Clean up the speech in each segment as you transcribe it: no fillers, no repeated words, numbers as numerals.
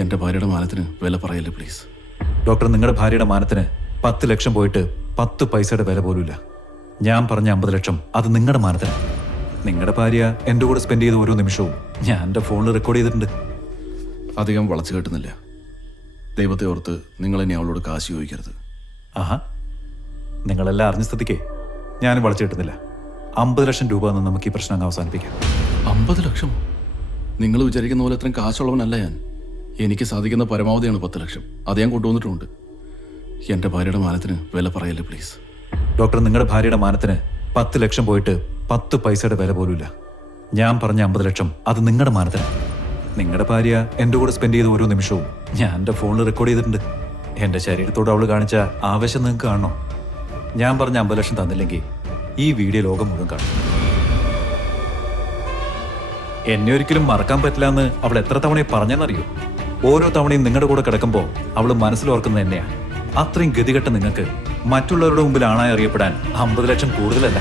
എൻ്റെ ഭാര്യയുടെ മാനത്തിന് വില പറയല്ലേ പ്ലീസ്. ഡോക്ടർ, നിങ്ങളുടെ ഭാര്യയുടെ മാനത്തിന് 10 ലക്ഷം പോയിട്ട് 10 പൈസയുടെ വില പോലുമില്ല. ഞാൻ പറഞ്ഞ 50 ലക്ഷം അത് നിങ്ങളുടെ മാനത്തിന്. നിങ്ങളുടെ ഭാര്യ എൻ്റെ കൂടെ സ്പെൻഡ് ചെയ്ത ഓരോ നിമിഷവും ഞാൻ എൻ്റെ ഫോണിൽ റെക്കോർഡ് ചെയ്തിട്ടുണ്ട്. അധികം വളച്ചു കെട്ടുന്നില്ല. ദൈവത്തെ ഓർത്ത് നിങ്ങൾ ഇനി അവളോട് കാശ് ചോദിക്കരുത്. ആഹാ, നിങ്ങളെല്ലാം അറിഞ്ഞ സ്ഥിതിക്കേ ഞാനും വളച്ചു കിട്ടുന്നില്ല. 50 ലക്ഷം രൂപ എന്ന് നമുക്ക് ഈ പ്രശ്നം അങ്ങ് അവസാനിപ്പിക്കാം. 50 ലക്ഷം? നിങ്ങൾ വിചാരിക്കുന്ന പോലെ അത്രയും കാശുള്ളവനല്ല ഞാൻ. എനിക്ക് സാധിക്കുന്ന പരമാവധിയാണ് 10 ലക്ഷം. അത് ഞാൻ കൊണ്ടുവന്നിട്ടുമുണ്ട്. എൻ്റെ ഭാര്യയുടെ മാനത്തിന് വില പറയല്ലേ പ്ലീസ്. ഡോക്ടർ, നിങ്ങളുടെ ഭാര്യയുടെ മാനത്തിന് 10 ലക്ഷം പോയിട്ട് 10 പൈസയുടെ വില പോലുമില്ല. ഞാൻ പറഞ്ഞ 50 ലക്ഷം അത് നിങ്ങളുടെ മാനത്തിന്. നിങ്ങളുടെ ഭാര്യ എൻ്റെ കൂടെ സ്പെൻഡ് ചെയ്ത ഓരോ നിമിഷവും ഞാൻ എൻ്റെ ഫോണിൽ റെക്കോർഡ് ചെയ്തിട്ടുണ്ട്. എൻ്റെ ശരീരത്തോട് അവൾ കാണിച്ച ആവേശം നിങ്ങൾക്ക് കാണണോ? ഞാൻ പറഞ്ഞ 50 ലക്ഷം തന്നില്ലെങ്കിൽ ഈ വീഡിയോ ലോകം മുഴുവൻ കാണും. എന്നെ ഒരിക്കലും മറക്കാൻ പറ്റില്ല എന്ന് അവൾ എത്ര തവണയും പറഞ്ഞെന്നറിയോ? ഓരോ തവണയും നിങ്ങളുടെ കൂടെ കിടക്കുമ്പോൾ അവൾ മനസ്സിലോർക്കുന്നത് എന്നെയാണ്. അത്രയും ഗതികെട്ട നിങ്ങൾക്ക് മറ്റുള്ളവരുടെ മുമ്പിൽ ആണായി അറിയപ്പെടാൻ 50 ലക്ഷം കൂടുതലല്ല.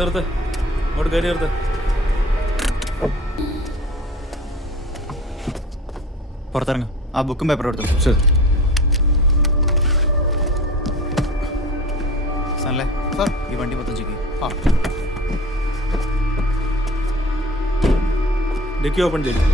നിർത്ത്, ഇങ്ങോട്ട് കയറി നിർത്ത്. പുറത്തിറങ്ങും. ആ ബുക്കും പേപ്പറും എടുത്തു. ശരി സനല്ലേ സാർ, ഈ വണ്ടി മൊത്തം ചെക്ക് ചെയ്യും. ഡിക്കി ഓപ്പൺ ചെയ്യും.